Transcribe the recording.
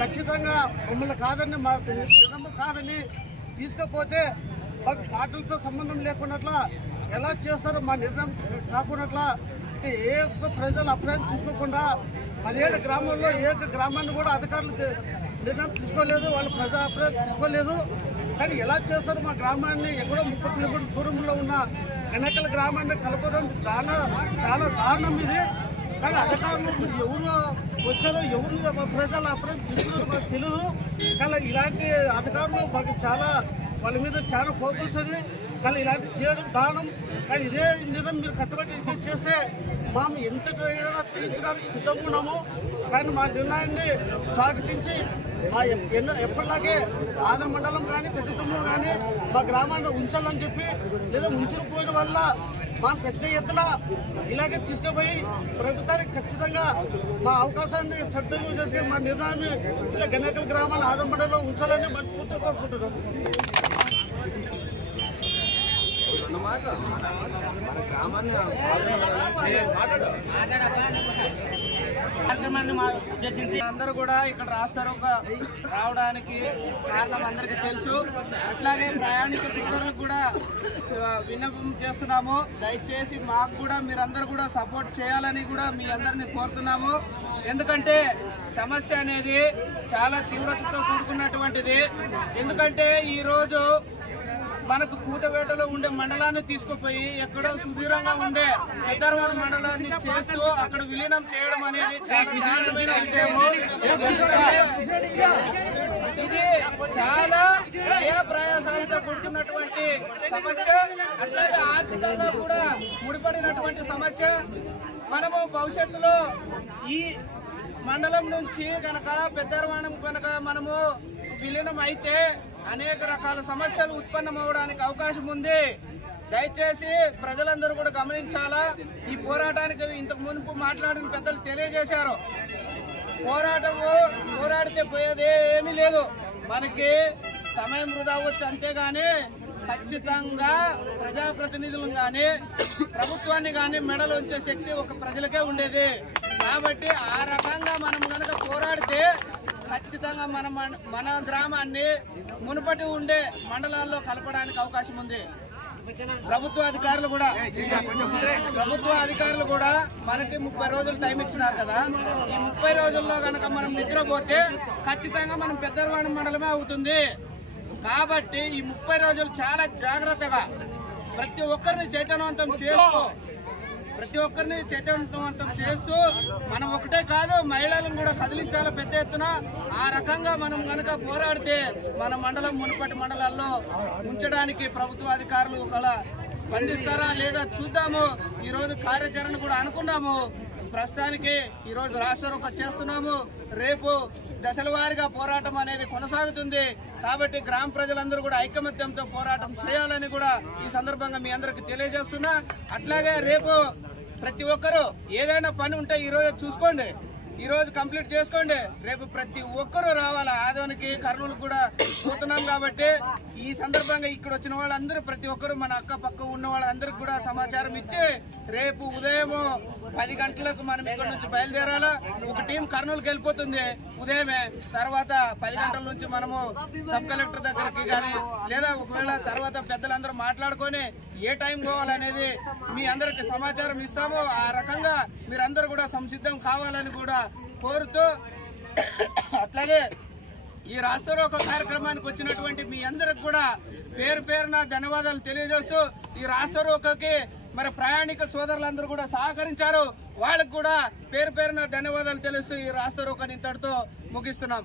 ఖచ్చితంగా మమ్మల్ని కాదని మా నిర్ణయం కాదని తీసుకపోతే మాకు పార్టీలతో సంబంధం లేకున్నట్లా ఎలా చేస్తారో మా నిర్ణయం కాకున్నట్లా ఏ ఒక్క ప్రజలు అభిప్రాయం తీసుకోకుండా 17 గ్రామాల్లో ఏ ఒక్క గ్రామాన్ని కూడా అధికారులు నిర్ణయం తీసుకోలేదు, వాళ్ళు ప్రజా అభిప్రాయం తీసుకోలేదు. కానీ ఎలా చేస్తారు మా గ్రామాన్ని ఎక్కడో 30 కిలోమీటర్ల దూరంలో ఉన్న ఎన్నికల గ్రామాన్ని కలపడం చాలా దారుణం ఇది. కానీ అధికారులు ఎవరు వచ్చారో ఎవరు ప్రజల అభిప్రాయం తీసుకున్నారో మాకు తెలియదు. కానీ ఇలాంటి అధికారులు మాకు వాళ్ళ మీద చాలా కోపం వస్తుంది. కానీ ఇలాంటి చేయడం దారుణం. కానీ ఇదే నిర్ణయం మీరు కట్టుబడి చేస్తే మేము ఎంతైనా తీర్చడానికి సిద్ధంగా ఉన్నాము. కానీ మా నిర్ణయాన్ని స్వాగతించి మా ఎప్పటిలాగే ఆంధ్ర మండలం కానీ పెద్దతుమ్మూరు కానీ మా గ్రామాన్ని ఉంచాలని చెప్పి లేదా ఉంచకపోయిన వల్ల మా పెద్ద ఎత్తున ఇలాగే తీసుకుపోయి ప్రభుత్వానికి ఖచ్చితంగా మా అవకాశాన్ని సద్వినియోగం చేసుకుని మా నిర్ణయాన్ని ఇలా గణేకల గ్రామాన్ని ఆంధ్ర మండలంలో ఉంచాలని మనస్ఫూర్తిగా కోరుకుంటున్నాం. అందరూ కూడా ఇక్కడ రావడానికి కారణం అందరికీ తెలుసు. అట్లాగే ప్రయాణిక సోదరులకు కూడా విన్నపం చేస్తున్నాము. దయచేసి మాకు కూడా మీరందరూ కూడా సపోర్ట్ చేయాలని కూడా మీ అందరినీ కోరుతున్నాము. ఎందుకంటే సమస్య అనేది చాలా తీవ్రతతో కూడుకున్నటువంటిది. ఎందుకంటే ఈరోజు మనకు కూతవేటలో ఉండే మండలాన్ని తీసుకుపోయి ఎక్కడో సుదూరంగా ఉండే పెద్దరవాడ మండలాన్ని చేస్తూ అక్కడ విలీనం చేయడం అనేది చాలా దారుణమైన విషయము. ఇది చాలా ప్రయాసాలతో కూర్చున్నటువంటి సమస్య. అట్లాగే ఆర్థికంగా కూడా ముడిపడినటువంటి సమస్య. మనము భవిష్యత్తులో ఈ మండలం నుంచి కనుక పెద్దరవాణం కనుక మనము విలీనం అయితే అనేక రకాల సమస్యలు ఉత్పన్నమవడానికి అవకాశం ఉంది. దయచేసి ప్రజలందరూ కూడా గమనించాలా. ఈ పోరాటానికి ఇంతకు మునుపు మాట్లాడిన పెద్దలు తెలియజేశారు. పోరాడితే పోయేది ఏమీ లేదు. మనకి సమయం వృధా అవ్వచ్చు, అంతేగాని ఖచ్చితంగా ప్రజాప్రతినిధులను కానీ ప్రభుత్వాన్ని కానీ మెడలు ఉంచే శక్తి ఒక ప్రజలకే ఉండేది. కాబట్టి ఆ రకంగా మనం కనుక పోరాడితే ఖచ్చితంగా మన గ్రామాన్ని మునుపటి ఉండే మండలాల్లో కలపడానికి అవకాశం ఉంది. ప్రభుత్వ అధికారులు కూడా మనకి 30 రోజులు టైం ఇచ్చినారు కదా. ఈ 30 రోజుల్లో కనుక మనం నిద్రపోతే ఖచ్చితంగా మనం పెద్దరవాడ మండలమే అవుతుంది. కాబట్టి ఈ 30 రోజులు చాలా జాగ్రత్తగా ప్రతి ఒక్కరిని చైతన్యవంతం చేస్తూ మనం ఒకటే కాదు మహిళలను కూడా కదిలించాలి పెద్ద ఎత్తున. ఆ రకంగా మనం కనుక పోరాడితే మన మండలం మునుపటి మండలాల్లో ఉంచడానికి ప్రభుత్వ అధికారులు స్పందిస్తారా లేదా చూద్దాము. ఈరోజు కార్యాచరణ కూడా అనుకున్నాము. ప్రస్తుతానికి ఈరోజు రాస్తారోకో చేస్తున్నాము. రేపు దశల వారీగా పోరాటం అనేది కొనసాగుతుంది. కాబట్టి గ్రామ ప్రజలందరూ కూడా ఐకమత్యంతో పోరాటం చేయాలని కూడా ఈ సందర్భంగా మీ అందరికి తెలియజేస్తున్నా. అట్లాగే రేపు ప్రతి ఒక్కరూ ఏదైనా పని ఉంటే ఈరోజు చూసుకోండి, ఈరోజు కంప్లీట్ చేసుకోండి. రేపు ప్రతి ఒక్కరూ రావాలా. ఆదోనికి కర్నూలు కూడా పోతున్నాం కాబట్టి ఈ సందర్భంగా ఇక్కడ వచ్చిన వాళ్ళందరూ ప్రతి ఒక్కరూ మన అక్క పక్క ఉన్న వాళ్ళందరికీ కూడా సమాచారం ఇచ్చి రేపు ఉదయం 10 గంటలకు మనం ఇక్కడ నుంచి బయలుదేరాలా. ఒక టీం కర్నూలుకి వెళ్ళిపోతుంది ఉదయమే. తర్వాత 10 గంటల నుంచి మనము సబ్ కలెక్టర్ దగ్గరికి కానీ లేదా ఒకవేళ తర్వాత పెద్దలందరూ మాట్లాడుకొని ఏ టైం పోవాలనేది మీ అందరికి సమాచారం ఇస్తాము. ఆ రకంగా మీరందరూ కూడా సంసిద్ధం కావాలని కూడా కోరుతూ, అట్లాగే ఈ రాస్తారోకో కార్యక్రమానికి వచ్చినటువంటి మీ అందరికి కూడా పేరున ధన్యవాదాలు తెలియజేస్తూ, ఈ రాస్తారోకోకి మరి ప్రయాణిక సోదరులందరూ కూడా సహకరించారు. వాళ్ళకు కూడా పేరున ధన్యవాదాలు తెలుస్తూ ఈ రాస్తారోకోని ఇంతటితో ముగిస్తున్నాం.